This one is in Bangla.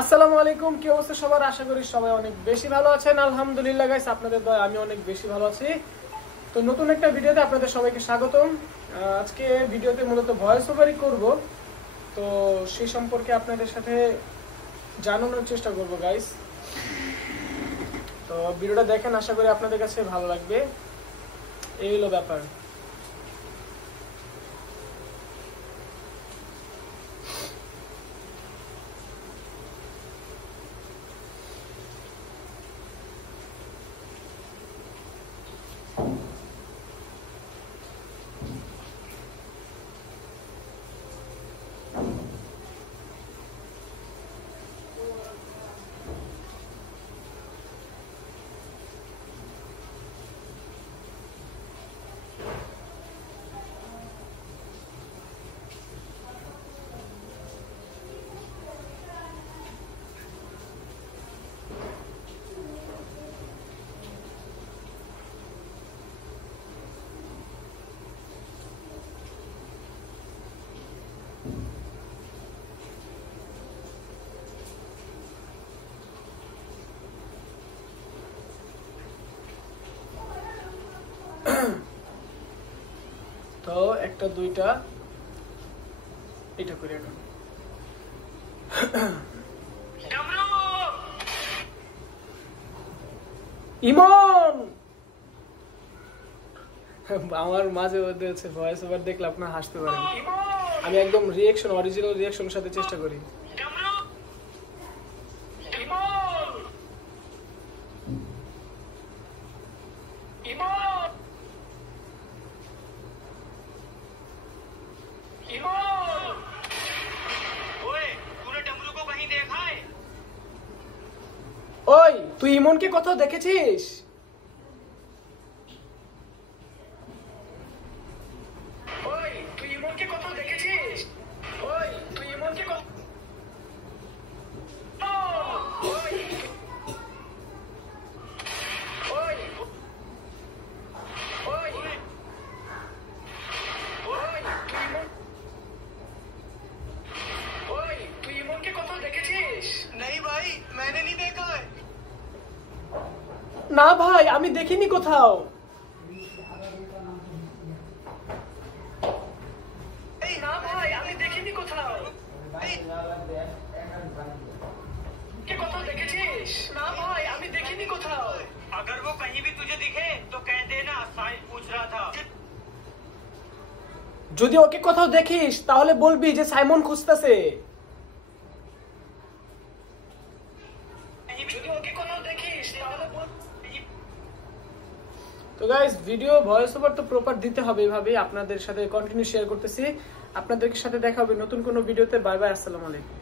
আসসালামু আলাইকুম, কি অবস্থা সবার? আশা করি সবাই অনেক বেশি ভালো আছেন। আলহামদুলিল্লাহ গাইস, আপনাদের দয়ায় আমি অনেক বেশি ভালো আছি। তো নতুন একটা ভিডিওতে আপনাদের সবাইকে স্বাগতম। আজকে ভিডিওতে মূলত ভয়েস ওভারই করব, তো সেই সম্পর্কে আপনাদের সাথে জানানোর চেষ্টা করব গাইস। তো ভিডিওটা দেখেন, আশা করি আপনাদের কাছে ভালো লাগবে। এই হলো ব্যাপার। তো একটা দুইটা এটা করি এখন। ইমন আমার মাঝে মধ্যে হচ্ছে ভয়েস ওভার দেখলে আপনার হাসতে পারেন। আমি একদম রিঅ্যাকশন, অরিজিনাল রিঅ্যাকশনের সাথে চেষ্টা করি। ওই তুই ইমনকে কোথাও দেখেছিস? ওই তুই ইমনকে কোথাও দেখেছিস? ওই তুই ইমনকে না ভাই, আমি দেখিনি কোথাও। না ভাই, আমি দেখিনি কোথাও। কোথাও দেখেছিস? না ভাই, আমি দেখিনি কোথাও। अगर वो कहीं भी तुझे दिखे तो कह देना साहिल पूछ रहा था। যদি ওকে কোথাও দেখিস তাহলে বলবি যে সাইমন খুঁজতেছে। তো গাইস, ভিডিও ভয়েস ওভার তো প্রপার দিতে হবে, এইভাবেই আপনাদের সাথে কন্টিনিউ শেয়ার করতেছি। আপনাদের সাথে দেখা হবে নতুন কোনো ভিডিওতে। বাই বাই, আসসালামু আলাইকুম।